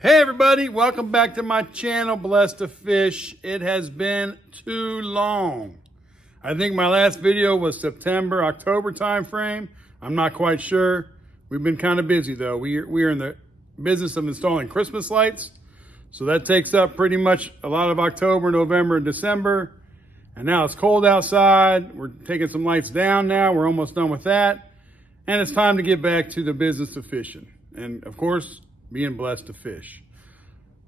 Hey everybody, welcome back to my channel, Blessed to Fish. It has been too long. I think my last video was September, October time frame. I'm not quite sure. We've been kind of busy though. We are in the business of installing Christmas lights. So that takes up pretty much a lot of October, November, and December. And now it's cold outside. We're taking some lights down now. We're almost done with that. And it's time to get back to the business of fishing. And of course, being blessed to fish.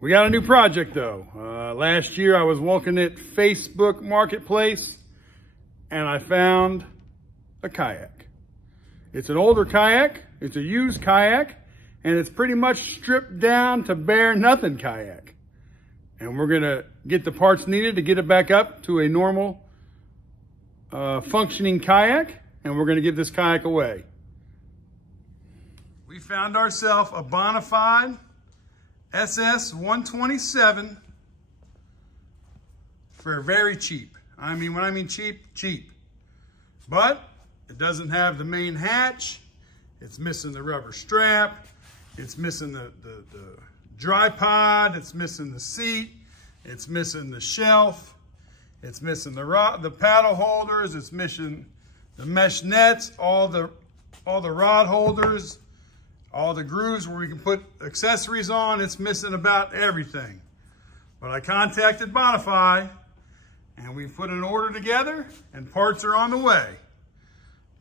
We got a new project though. Last year I was looking at Facebook Marketplace and I found a kayak. It's an older kayak, it's a used kayak, and it's pretty much stripped down to bare nothing kayak. And we're gonna get the parts needed to get it back up to a normal functioning kayak, and we're gonna give this kayak away. We found ourselves a bona fide SS 127 for very cheap. I mean, when I mean cheap, cheap. But it doesn't have the main hatch. It's missing the rubber strap. It's missing the dry pod. It's missing the seat. It's missing the shelf. It's missing the paddle holders. It's missing the mesh nets, all the rod holders, all the grooves where we can put accessories on. It's missing about everything. But I contacted Bonify and we put an order together and parts are on the way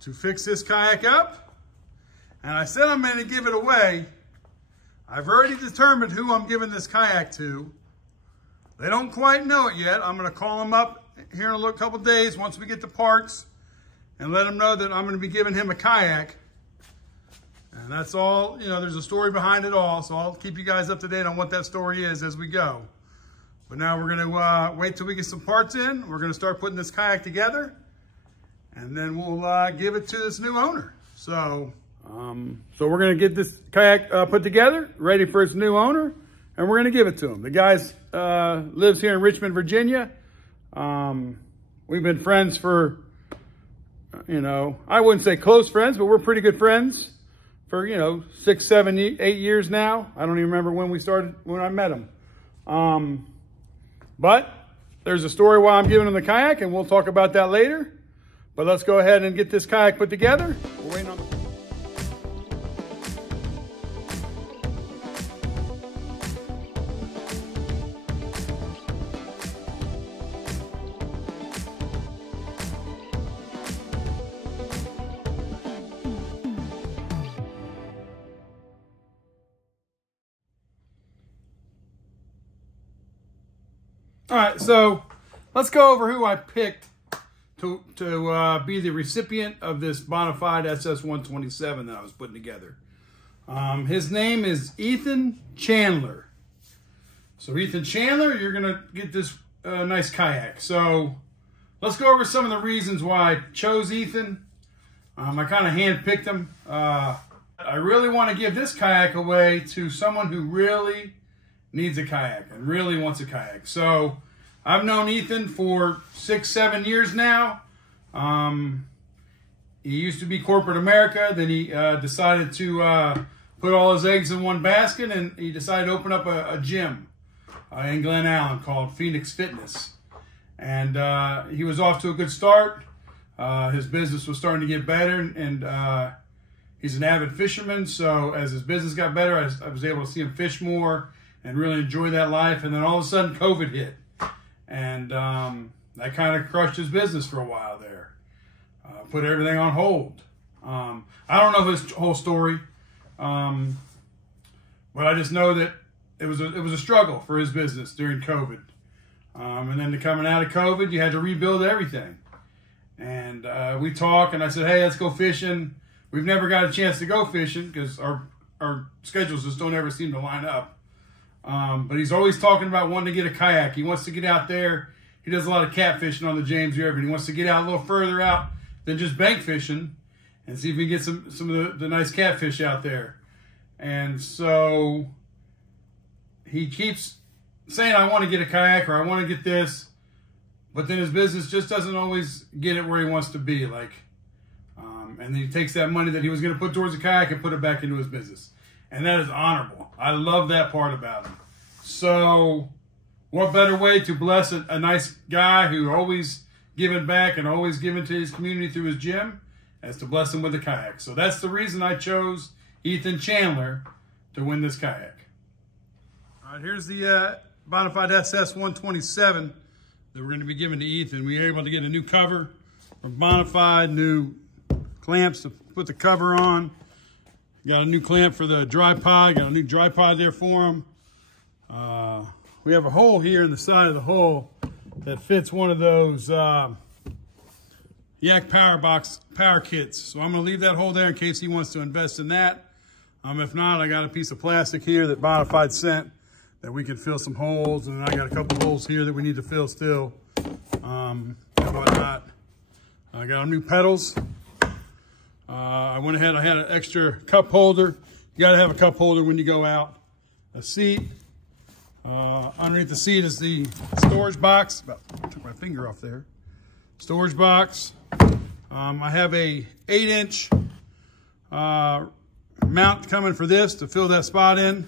to fix this kayak up. And I said I'm going to give it away. I've already determined who I'm giving this kayak to. They don't quite know it yet. I'm going to call them up here in a couple days once we get the parts and let them know that I'm going to be giving him a kayak. And that's all, you know, there's a story behind it all, so I'll keep you guys up to date on what that story is as we go. But now we're gonna wait till we get some parts in. We're gonna start putting this kayak together, and then we'll give it to this new owner. So we're gonna get this kayak put together, ready for its new owner, and we're gonna give it to him. The guy lives here in Richmond, Virginia. We've been friends for, you know, I wouldn't say close friends, but we're pretty good friends for, you know, 6, 7, 8 years now. I don't even remember when I met him. But there's a story why I'm giving him the kayak, and we'll talk about that later. But let's go ahead and get this kayak put together. We're waiting on the... All right, so let's go over who I picked to be the recipient of this Bonafide SS 127 that I was putting together. His name is Ethan Chandler. So Ethan Chandler, you're gonna get this nice kayak. So let's go over some of the reasons why I chose Ethan. I kind of handpicked him. I really want to give this kayak away to someone who really needs a kayak and really wants a kayak. So I've known Ethan for 6, 7 years now. He used to be corporate America. Then he decided to put all his eggs in one basket, and he decided to open up a gym in Glen Allen called Phoenix Fitness. And he was off to a good start. His business was starting to get better, and he's an avid fisherman. So as his business got better, I was able to see him fish more and really enjoy that life. And then all of a sudden COVID hit, and that kind of crushed his business for a while there, put everything on hold. I don't know his whole story, but I just know that it was a struggle for his business during COVID. And then coming out of COVID, you had to rebuild everything. And we talked, and I said, hey, let's go fishing. We've never got a chance to go fishing because our schedules just don't ever seem to line up. But he's always talking about wanting to get a kayak. He wants to get out there. He does a lot of catfishing on the James River, and he wants to get out a little further out than just bank fishing and see if we can get some of the nice catfish out there. And so he keeps saying, I want to get a kayak, or I want to get this, but then his business just doesn't always get it where he wants to be. And then he takes that money that he was going to put towards a kayak and put it back into his business. And that is honorable. I love that part about him. So what better way to bless a nice guy who always giving back and always giving to his community through his gym as to bless him with a kayak. So that's the reason I chose Ethan Chandler to win this kayak. All right, here's the Bonafide SS-127 that we're going to be giving to Ethan. We were able to get a new cover from Bonafide, new clamps to put the cover on. Got a new clamp for the dry pod, got a new dry pod there for him. We have a hole here in the side of the hull that fits one of those Yak power kits. So I'm gonna leave that hole there in case he wants to invest in that. If not, I got a piece of plastic here that Bonafide sent that we can fill some holes, and I got a couple holes here that we need to fill still, and whatnot. I got new pedals. I went ahead, I had an extra cup holder. You gotta have a cup holder when you go out. A seat. Underneath the seat is the storage box. Took my finger off there. Storage box. I have a 8-inch mount coming for this to fill that spot in.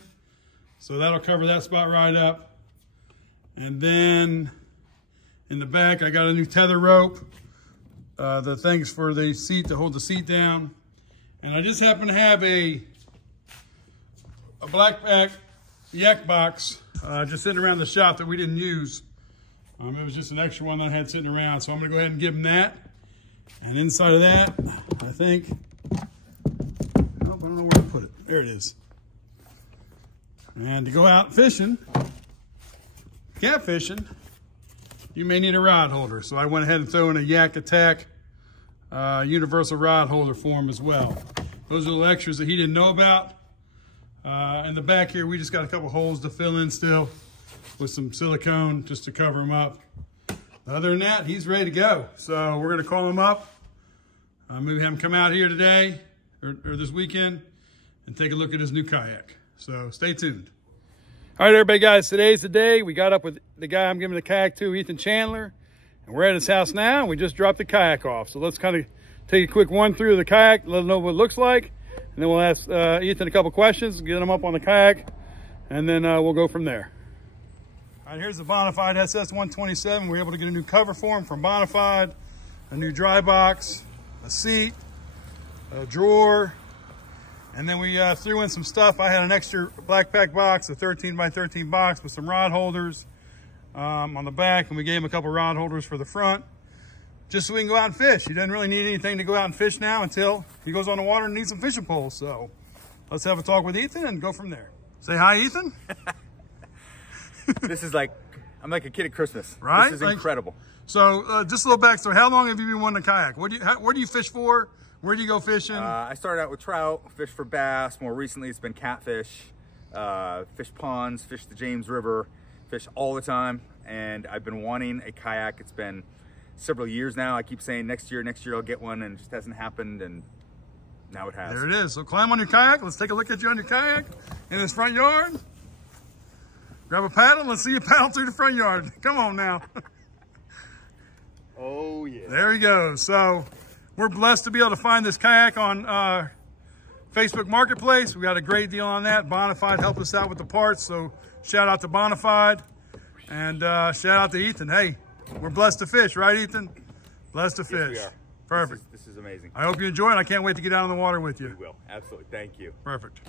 So that'll cover that spot right up. And then in the back, I got a new tether rope. The things for the seat to hold the seat down. And I just happen to have a blackback yak box just sitting around the shop that we didn't use. It was just an extra one that I had sitting around. So I'm gonna go ahead and give him that. And inside of that, I think, I don't know where to put it. There it is. And to go out fishing, catfishing, you may need a rod holder. So I went ahead and threw in a Yak Attack universal rod holder for him as well. Those are the extras that he didn't know about. In the back here, we just got a couple holes to fill in still with some silicone just to cover him up. Other than that, he's ready to go. So we're gonna call him up. Maybe have him come out here today or this weekend and take a look at his new kayak. So stay tuned. All right, everybody, guys, today's the day. We got up with the guy I'm giving the kayak to, Ethan Chandler, and we're at his house now, and we just dropped the kayak off. So let's kind of take a quick run through the kayak, let him know what it looks like, and then we'll ask Ethan a couple questions, get him up on the kayak, and then we'll go from there. All right, here's the Bonafide SS-127. We were able to get a new cover for him from Bonafide, a new dry box, a seat, a drawer, and then we threw in some stuff. I had an extra blackpack box, a 13 by 13 box with some rod holders on the back, and we gave him a couple rod holders for the front, just so we can go out and fish. He doesn't really need anything to go out and fish now until he goes on the water and needs some fishing poles. So let's have a talk with Ethan and go from there. Say hi, Ethan. This is like, I'm like a kid at Christmas. Right? This is incredible. So just a little backstory. How long have you been wanting a kayak? Where do you fish for? Where do you go fishing? I started out with trout, fished for bass. More recently, it's been catfish, fish ponds, fish the James River, fish all the time. And I've been wanting a kayak. It's been several years now. I keep saying next year I'll get one, and it just hasn't happened, and now it has. There it is. So climb on your kayak. Let's take a look at you on your kayak in this front yard. Grab a paddle. Let's see you paddle through the front yard. Come on now. Oh, yeah. There he goes. So we're blessed to be able to find this kayak on Facebook Marketplace. We got a great deal on that. Bonafide helped us out with the parts. So shout out to Bonafide, and shout out to Ethan. Hey, we're blessed to fish, right, Ethan? Blessed to fish. Yes, we are. Perfect. This is amazing. I hope you enjoy it. I can't wait to get out on the water with you. We will. Absolutely. Thank you. Perfect.